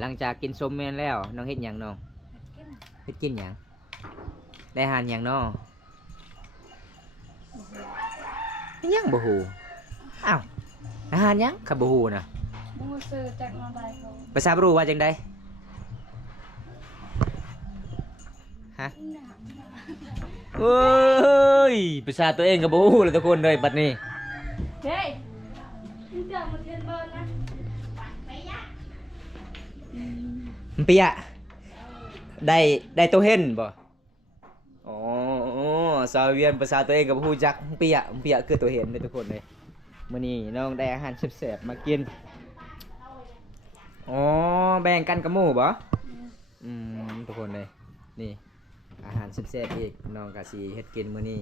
หลังจากกินส้มแม่นแล้วน้องเฮ็ดหยังน้องกินเฮ็ดกินหยังได้อาหารหยังน้อเฮ็ดหยังบ่ฮู้อ้าวอาหารหยังคับบ่ฮู้น่ะมูซื้อจากมาได้เขาภาษาบ่รู้ว่าจังไดฮะเอ้ยภาษาตัวเองก็บ่ฮู้เลยทุกคนเลยบัดนี้เฮ้ย มันเปียะได้ได้ตัวเห็นบ่อ๋อสาวเวียนภาษาตัวเองกับผู้จักมันเปียะมันเปียะคือตัวเห็นเลยทุกคนเลยมื้อนี้น้องได้อาหารแซ่บๆมากินอ๋อแบ่งกันกับหมู่บ่อืมทุกคนเลยนี่อาหารแซ่บๆอีกน้องกะสิเฮ็ดกินมื้อนี้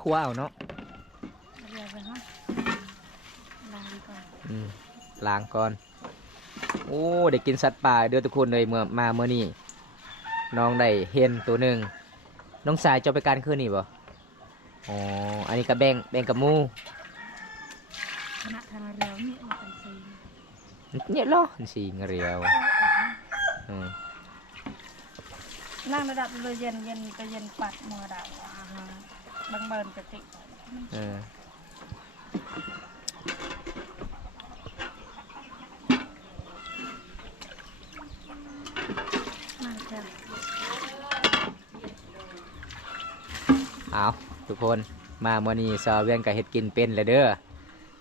ครัวเอาเนาะเดี๋ยวไปฮะลางก่อนอืมล้างก่อน โอ้ได้กินสัตว์ป่าเด้อทุกคนเลยเมื่อมาเมื่อนี้น้องได้เห็นตัวหนึ่งน้องสายเจะไปการคืนนี่บ่อ๋ออันนี้ก็แบ่งแบ่งกับหมูคณะทางเรียวนี่มาเป็นซีเนี่ยเหรอสีเงเรียวอืมนั่งระดับเลยเย็นเย็นก็เย็นปัดมือดาวอ่าฮะบางเบิร์นกะติเออ นั่งเถอะ เอาทุกคนมาเมื่อนี้ซอเวียนกับเฮ็ดกินเป็นเลยเด้อ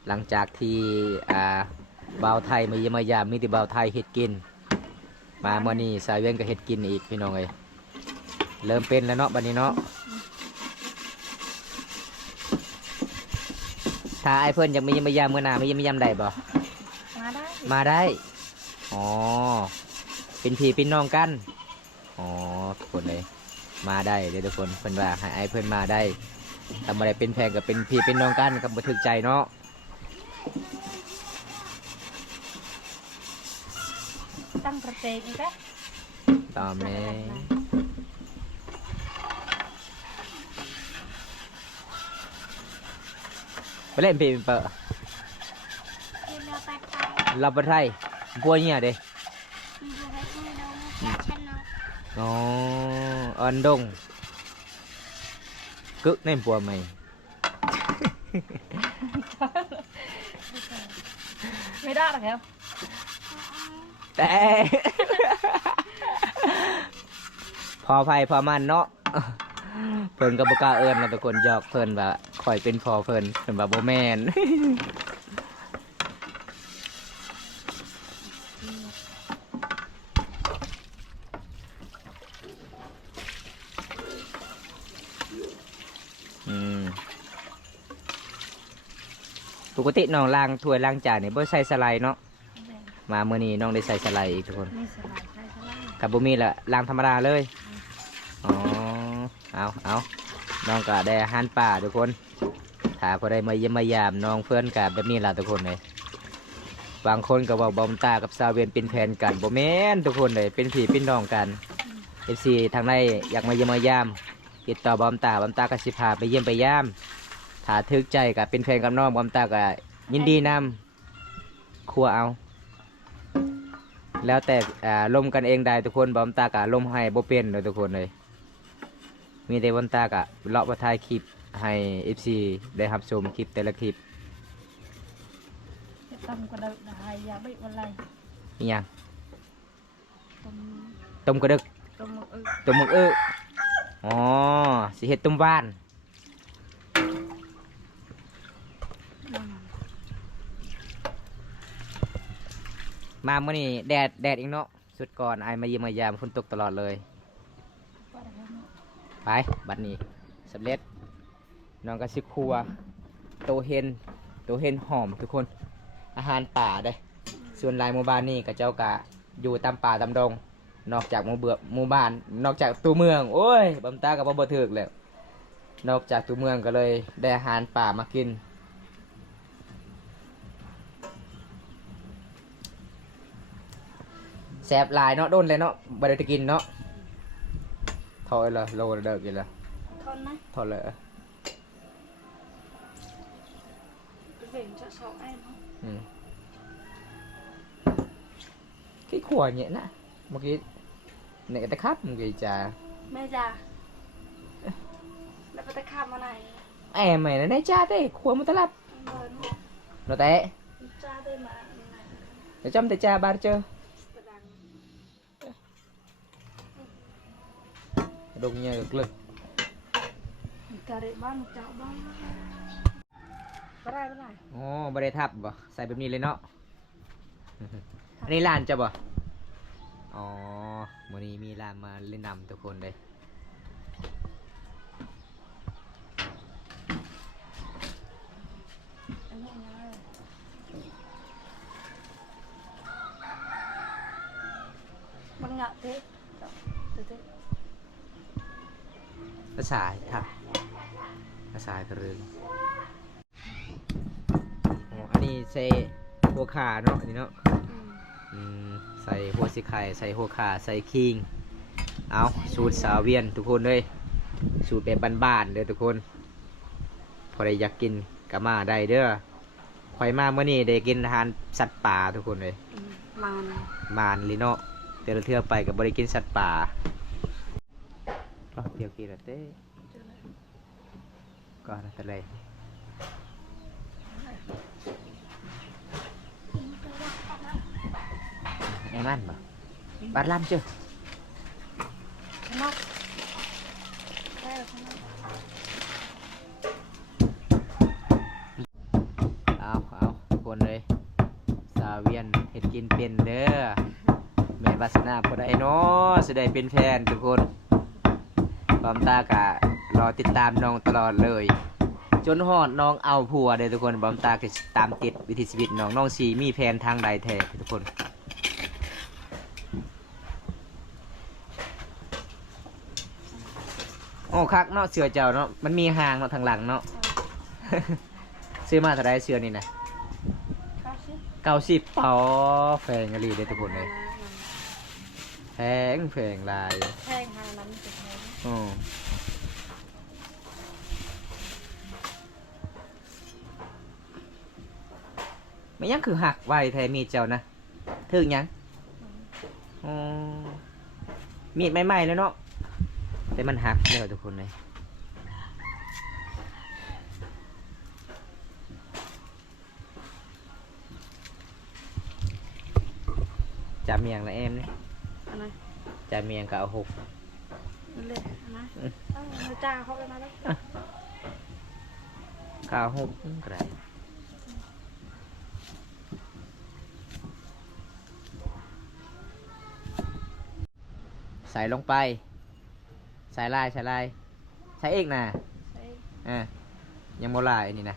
หลังจากที่อ่าบ่าวไทยมาเยี่ยมมายามมีแต่บ่าวไทยเฮ็ดกิน มาเมื่อนี้ซาเวียนกับเฮ็ดกินอีกพี่น้องเอ้ยเริ่มเป็นแล้วเนาะบัดนี้เนาะถ้าไอ้เพิ่นอยากมียามมายามเมื่อหน้ามียามมายามใดบ่มาได้มาได้อ๋อเป็นพี่เป็นน้องกันอ๋อทุกคนเลย มาได้เด้อทุกคนเพิ่นว่าให้ไอ้เพิ่นมาได้ทำอะไรเป็นแฟนกับเป็นพี่เป็นน้องกันกับบันทึกใจเนาะตั้งประเตกอีกแล้วตามแม่ไปเล่นเพลงเปอะเราไปไทยบัวเนี่ยเด้อ๋อ อันดงกึกในบัวไหมไม่ได้หรอกครับแต่ พอภัยพอมันเนาะเพิ่นก็บ่กล้าเอิ้นเราะทุกคนหยอกเพิ่นว่าข่อยเป็นพอเพิ่นเพิ่นว่าบ่แม่น กติน้องล้างถ้วยล้างจานนี่บ่ใส่สไลด์เนาะมาเมื่อนี้น้องได้ใส่สไลด์อีกทุกคนนี่สบายใช่ไหมกับบุมีละล้างธรรมดาเลยอ๋อเอาเอาน้องก็ได้อาหารป่าทุกคนถ้าพอได้มาเยี่ยมมายามน้องเพื่อนกับแบบนี้ละทุกคนเลยบางคนก็บอกบอมตากับซาเวียนเป็นแฟนกันบ่แม่นทุกคนเลยเป็นพี่เป็นน้องกันเอฟซีทางในอยากมาเยี่ยมมายามติดต่อบอมตาบอมตาก็สิพาไปเยี่ยมไปยาม ถ้าทึกใจกับเป็นแฟนกับน้องบอมตาก็ยินดีนำครัวเอา แล้วแต่อ่าลมกันเองได้ทุกคนบอมตากะลมให้บ่เป็นเลยทุกคนเลย มีแต่บอมตากะเลาะมาถ่ายคลิปให้ FC ได้รับชมคลิปแต่ละคลิปจะต้มกระดูกได้อย่าไปวันไรนี่ยังต้มต้มกระดึกต้มหมึกอึต้มหมึกเอ้ออ๋อสิเฮ็ดต้มบ้าน มาเมื่อนี้แดดแดดอีกเนาะสุดก่อนไอายมาเยี่ยมมายามฝนตกตลอดเลย ไปบัดนี้สำเร็จน้องก็สิครัวโตเฮนโตเฮนหอมทุกคน อาหารป่าเด้ส่วนลายหมู่บ้านนี่กับเจ้ากะอยู่ตามป่าตามดง นอกจากหมู่เบือหมู่บ้าน นอกจากตัวเมือง โอ้ยบำตากับบ่ถึกแล้วนอกจากตัวเมืองก็เลยได้อาหารป่ามากิน แสบหลายเนาะโดนเลยเนาะบ่ได้จะกินเนาะถอยละโลละเดิกอีกละทนนะถอยเลยเห็นจะสองไอ้เนาะอืม cái khủa nhẹ nè một cái này ta khắp một cái trà แม่จ้าแล้วไปตะคำมาไหน em mày nó này cha thế khủa một ta lắp เบิร์น nó té จ้าได้มาไหน để chăm tay cha ba chơi กระดัง đùng nhà cực lực กระเดบ้านเจ้าบ้านไปได้ไปได้ ồ bà đây thập บ่ใส่แบบนี้เลยเนาะอันนี้ร้านจะบ่อ๋อวันนี้มีร้านมาเล่นนำทุกคนเลยอันนี้ยังไงมันงะเทปเทป ภาษาครับภาษากระเรืองอ๋ออันนี้ใส่หัวขาเนาะอันนี้เนาะอืมใส่หัวสิไข่ใส่หัวขาใส่คิง เอาสูตรสาวเวียนทุกคนเลยสูตรแบบบ้านๆเด้อทุกคน พอได้อยากกินก็มาได้เด้อคอยมาเมื่อนี้ได้กินอาหารสัตว์ป่าทุกคนเลยมันมานลิเนาะเดี๋ยวเราเที่ยวไปกับบริกินสัตว์ป่า ก็เที่ยวกินแล้วเต้ก็นั่นแต่เลยไอ้มันบ่บาดล่ำเจ้างนอกใช่ข้างนอกเอาเอาทุกคนเลยสาเวียนเห็ดกินเป็นเด้อแม่วาสนาพอได้เนาะสิได้เป็นแฟนทุกคน ความตากะรอติดตามน้องตลอดเลย จนฮอดน้องเอาผัวเด้อทุกคนบอมตาก็สิตามติดวิถีชีวิตน้องน้องสีมีแผนทางใดแท้ทุกคนโอ้คักเนาะเสือเจ้าเนาะมันมีหางเนาะทางหลังเนาะซื้อมาเท่าไรเสือนี่นะเข้าสิเก้าสิบปอแพงอหลีเด้อทุกคนเลยแพงแพงหลายแพงหาน้ำจะแพง อ๋อไม่ยังคือหักไวแท้มีดเจ้านะถึกยังอ๋อมีดใหม่ๆแล้วเนาะแต่มันหักแล้วทุกคนเลยจำเมียงละเอ็มเนี่ยอันนั้นจำเมียงก็เอาหก นั่นเลยอันนั้นเออเอาจ้าเขาไปมาแล้วข้าวหุบก็ได้ใส่ลงไป ใส่ลายใส่ลายใส่เอกนะใส่อะยังโมลายนี่นะ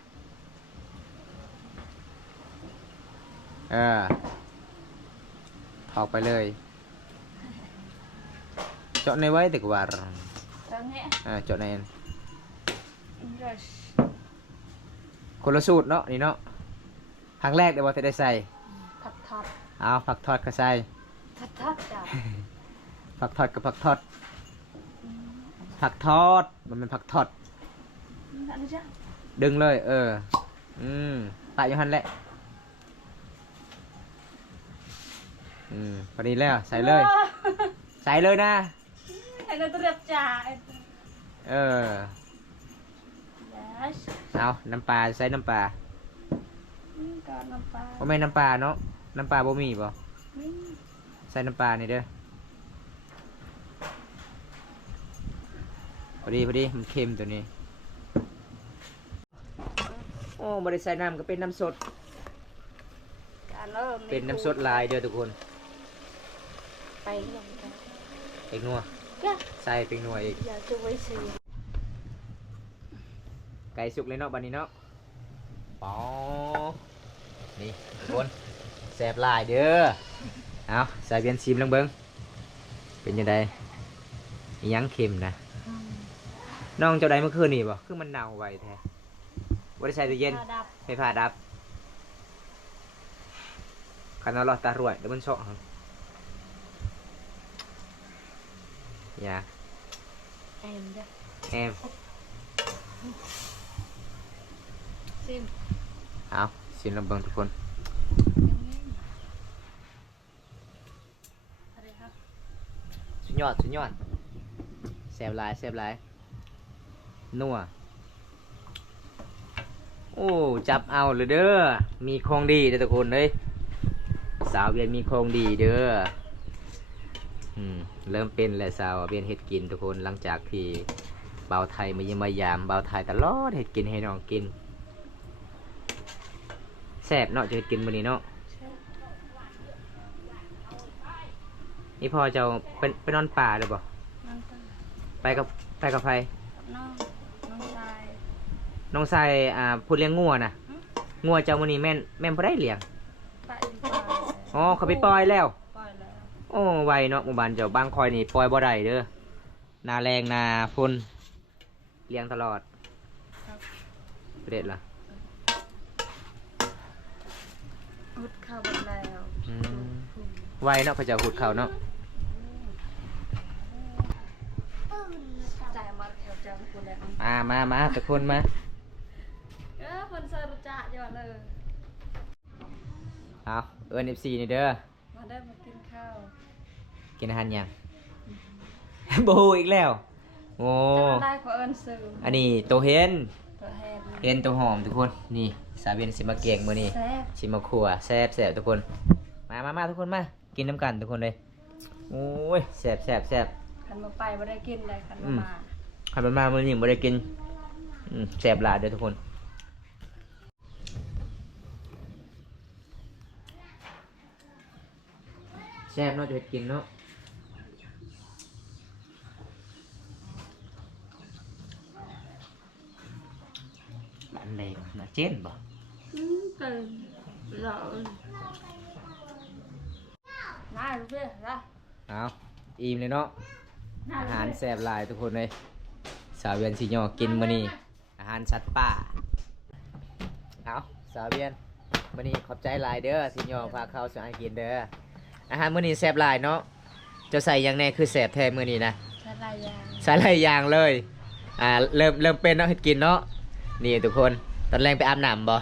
เออถอกไปเลย เจาะในไว้ตึกว่าตอนนี้อ่าเจาะในอินเดสคนละสูตรเนาะนี่เนาะครั้งแรกเดี๋ยวว่าจะได้ใส่ทัดทัดเอาผักทอดก็ใส่ทัดทัดจ้าผักทอดกับผักทอดผักทอดมันเป็นผักทอดอันนี้จ้าดึงเลย เออ อืมตายอยู่หันแหละอืมพอดีแล้วใส่เลย ใส่เลยนะ ไอ้นั่นตัวเรียบจ่าไอ้เออ yes เอาน้ำปลาใส่น้ำปลานี่ก็น้ำปลาบ่แม่นน้ำปลาเนาะ น้ำปลาบ่มีบ่นี่ใส่น้ำปลานี่เด้อ พอดีพอดีมันเค็มตัวนี้ โอ้บริใส่น้ำก็เป็นน้ำสดการเริ่มเป็นน้ำสดลายเด้อทุกคน ไปลงกันเอกนัวจ้า ใส่เป็นนัวอีก อยากจะไว้ซื้อไก่สุกเลยเนาะบันนี้เนาะปอนี่ทุกคนแซ่บหลายเด้อ เอาใส่เบียนชิมลงเบิ้งเป็นยังไงอิหยังเค็มนะ น้องเจ้าใดเมื่อคืนนี่บ่คือมันเน่าไวแท้บ่ได้ใส่ตู้เย็นผ้าดับไฟฟ้าดับคันเอารอดตารวยเดี๋ยวมันเชาะ ครับอย่าแอมจ้ะแอมซิมเอาชิมลงเบิ้งทุกคน ยังไงอดสุดยอดแซ่บหลายแซ่บหลายนัวโอ้จับเอาเลยเด้อมีของดีเด้อทุกคนเลยสาวเวียนมีของดีเด้ออืม เริ่มเป็นแล้วสาวเวียนเฮ็ดกินทุกคนหลังจากที่เบาวไทยมาเยี่ยมมายามเบาวไทยตลอดเฮ็ดกินให้น้องกินแซ่บเนาะจะเฮ็ดกินมื้อนี้เนาะนี่พอจะไปไปนอนป่าเลยบ่น้องตาไปกับไปกับใครกับน้องน้องชายน้องชายอ่าพูดเลี้ยงงัวนะอืมงัวเจ้ามันนี้แม่นแม่นบ่ได้เลี้ยงไปอยู่ปล่อยอ๋อเขาไปปล่อยแล้วปล่อยแล้ว โอ้ไวเนาะหมู่บ้านเจ้าบางคอยนี่ปล่อยบ่ได้เด้อนาแรงนาฝนเลี้ยงตลอดครับประเด็ดล่ะอุดเข้าหมดแล้วอืมไวเนาะเขาเจะหุดเขาเนาะจ่ายมาเดี๋ยวจะคุณแล้วมามามาทุกคนมาเออคนเซอร์จ่ายอดเลยเอาเอิ้น FC นี่เด้อมาได้มากินข้าว กินอาหารยังบูอีกแล้ว โอ้จะได้ขอเอิญซื้ออันนี้ตัวเห็นตัวแทนเห็นตัวหอมทุกคน นี่ สาเวียนสิมาเกียงมือนี่แซ่บชิมาครัวแซ่บแซ่บทุกคน มามามาทุกคนมา กินน้ำกันทุกคนเลย โอ้ยแซ่บแซ่บแซ่บขันมาไปไม่ได้กินเลยขันอืมาม มาขันมันมามือหนึ่งไม่ได้กินอืมแซ่บหลายเด้อทุกคน แซ่บเนาะจะเฮ็ดกินเนาะ บ้านแรงนะเจนบ่อืมเกินหล่อน่ารู้เพื่อนละเอาอิ่มเลยเนาะน่าอารู้หารเพื่อนแซ่บหลายทุกคนเลยสาวเวียนสิยอกินมื้อนี้อาหารสัตว์ป่าเอาสาวเวียนมื้อนี้ขอบใจหลายเด้อสิยอพาเข้าวสารกินเด้ออาหารมื้อนี้แซ่บหลายเนาะเจะใส่หยังแน่คือแซ่บแท้มื้อนี้นะใช้ลายยางใส่หลายอย่างเลยอ่าเริ่มเริ่มเป็นเนาะเฮ็ดกินเนาะ นี่ทุกคน ตอนแรกไปอาบน้ำบ่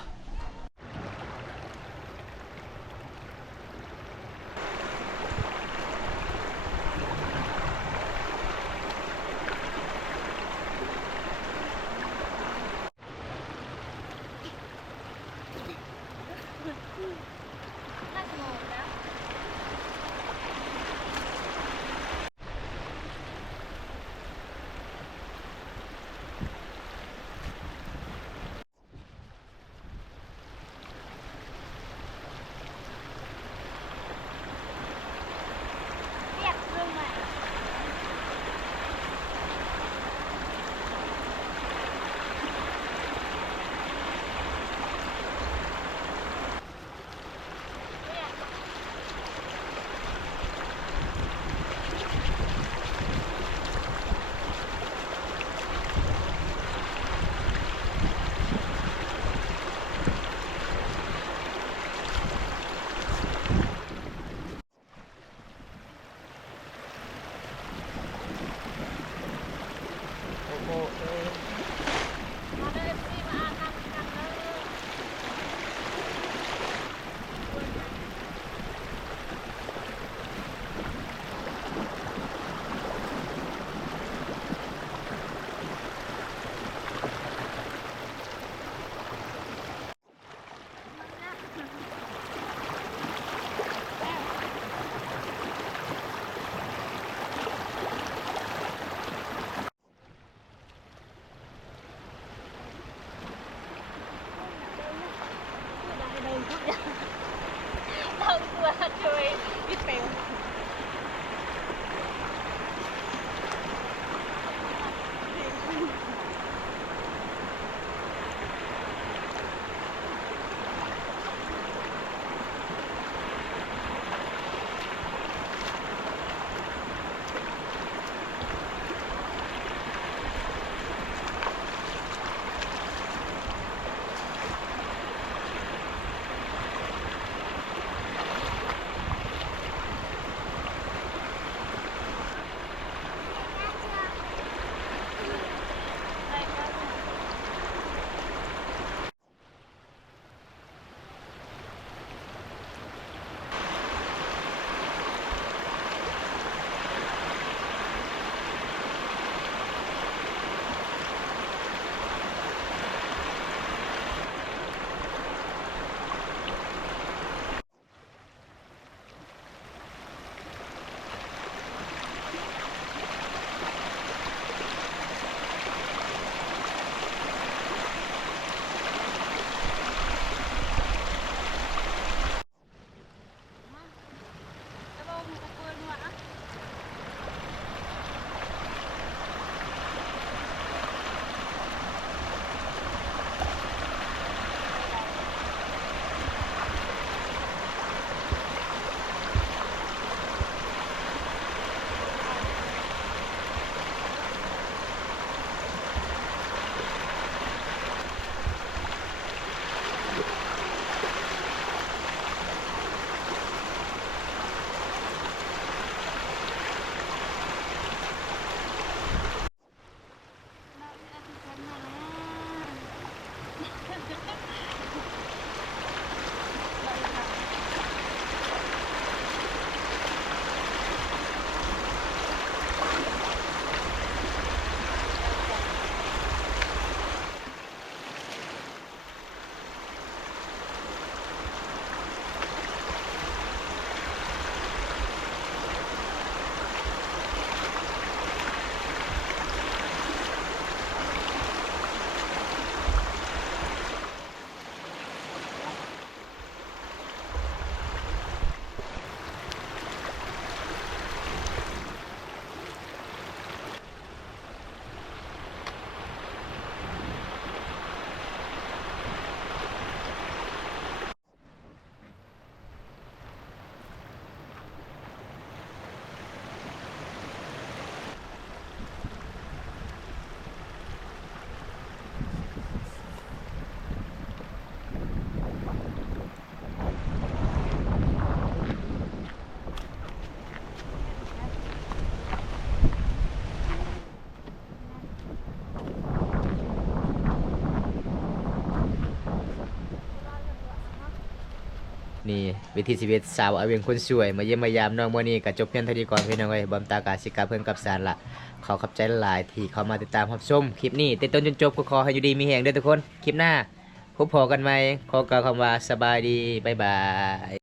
นี้วิธีชีวิตสาวอาเวียงคนสวย มาเยี่ยมมายามน้องมื่อนี้กับจบเพียงเท่านี้ก่อนพี่น้องเอ้ยบอมตากาสิกาเพื่อนกับสารละขอขอบใจหลายที่เข้ามาติดตามรับชมคลิปนี้ติดต้นจนจบก็ขอให้อยู่ดีมีแหงเด้อทุกคน คลิปหน้าพบพอกันไหมขอกล่าวคำว่าสบายดีบ๊ายบาย